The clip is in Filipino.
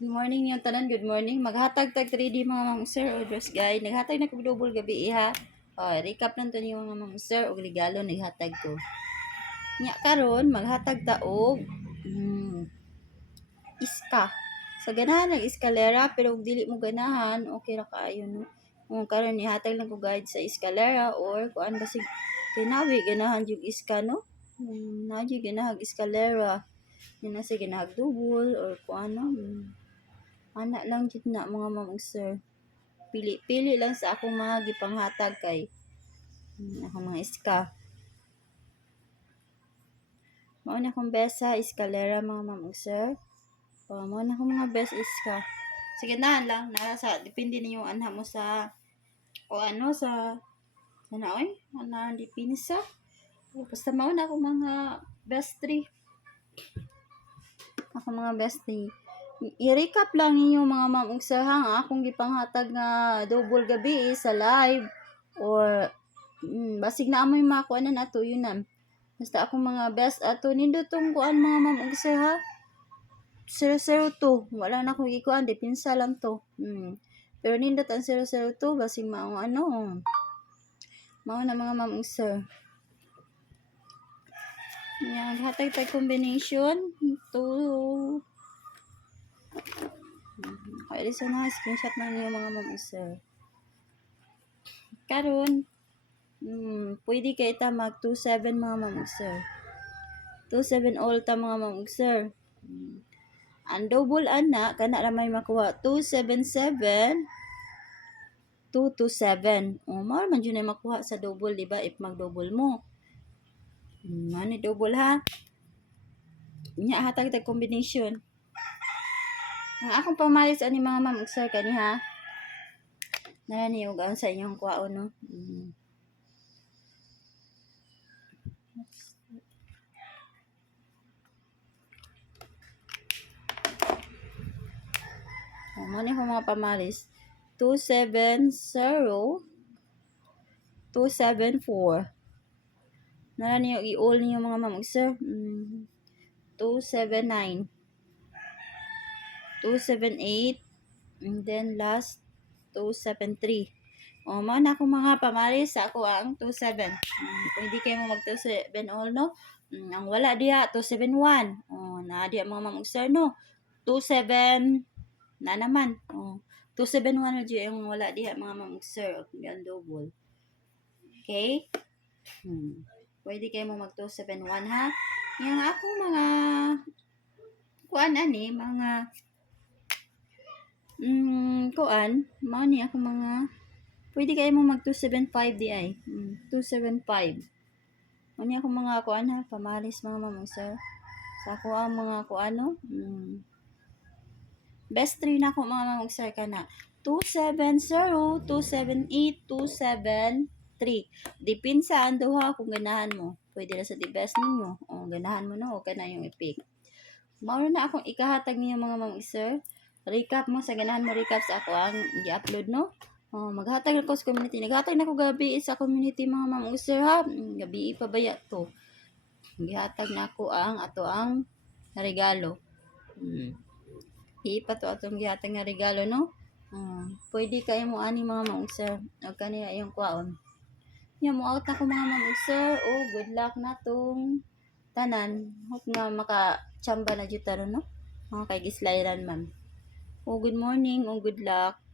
Good morning yung tanan, good morning. Maghatag tag 3D mga mang sir o dress guy. Naghatag na kog double gabi ha. Recap lang to ni mga mang sir og regalo naghatag ko. Nya karon maghatag ta og iska. Sa ganahan ng eskalera pero kung dili mo ganahan, okay ra kaayo no. Kung karon ni hatag lang ko guide sa eskalera or kuan basig kinawi ganahan yung iska no. Nadyo ganahag eskalera. Yan na sige ginahag double or kuan no. Ana lang jud na mga ma'am sir. Pili lang sa akong mga gipanghatag kay akong mga iska. Mao na akong best sa eskalera mga ma'am sir. Mao na akong mga best iska. Sige na lang nara sa depende ninyo anha mo sa o ano sa sana oy ana dipindi sa basta mao na akong mga best 3. Ako mga best 3. I-recap lang ninyo mga ma'am sir ha nga akong gipanghatag nga double gabi sa live or basig na amoy makuanan ato yun na. Basta akong mga best ato nindo tong kuan mga ma'am sir ha. 002 wala na akong ikuan depinsa lang to. Pero nindot ang 002 basig mao ano. Mao na mga ma'am sir. Yan, hatag tag combination to kaya lisa na screenshot na niyo mga ma'am sir. Karon pwede kay ta mag 27 mga ma'am sir. 27 all ta mga ma'am sir. Ang double ana kana ra may makuha 277 227. Mao man jud na makuha sa double di ba if mag-double mo. Mani double ha. Nya hatag tag combination. Ang akong pamalis ani mga ma'am sir kani ha. Nara ni og sa inyong kwaon no. Mao ni mga pamalis 270 274. Nara ni i-all niyo mga ma'am sir. 279 278 and then last 273. Mao na akong mga pamalis sa ako ang 27. Kung hindi kayo mo mag 27 all no. Ang wala diha 271. Na diha mga ma'am sir no. 27 na naman. 271 na diha yung wala diha mga ma'am sir ang double. Okay? Pwede kayo mo mag 271 ha. Yung akong mga kuan ani mga kuan mao ni ako mga pwede kayo mo mag 275 di ay 275 mao ni ako mga kuan ha pamalis mga ma'am sir sa ako ang mga kuano best 3 na ako mga ma'am sir kana 270 278 273 dipinsa ang duha kung ganahan mo pwede na sa the best ninyo ganahan mo no o kana yung epic. Mao na akong ikahatag niyo mga ma'am sir. Recap mo sa ganahan mo recap sa ako ang i-upload no. Maghatag ako sa community. Naghatag na ko gabi sa community mga ma'am sir ha. Gabi pa baya to. Gihatag na ako ang ato ang regalo. Ipa to atong gihatag nga regalo no. Pwede kayo mo ani mga ma'am sir. O kanila yung kwaon. Yung mo out na ko mga ma'am sir. Good luck na tong tanan. Hope nga maka-chamba na jud taron no. Mga kay gislairan ma'am. Good morning good luck.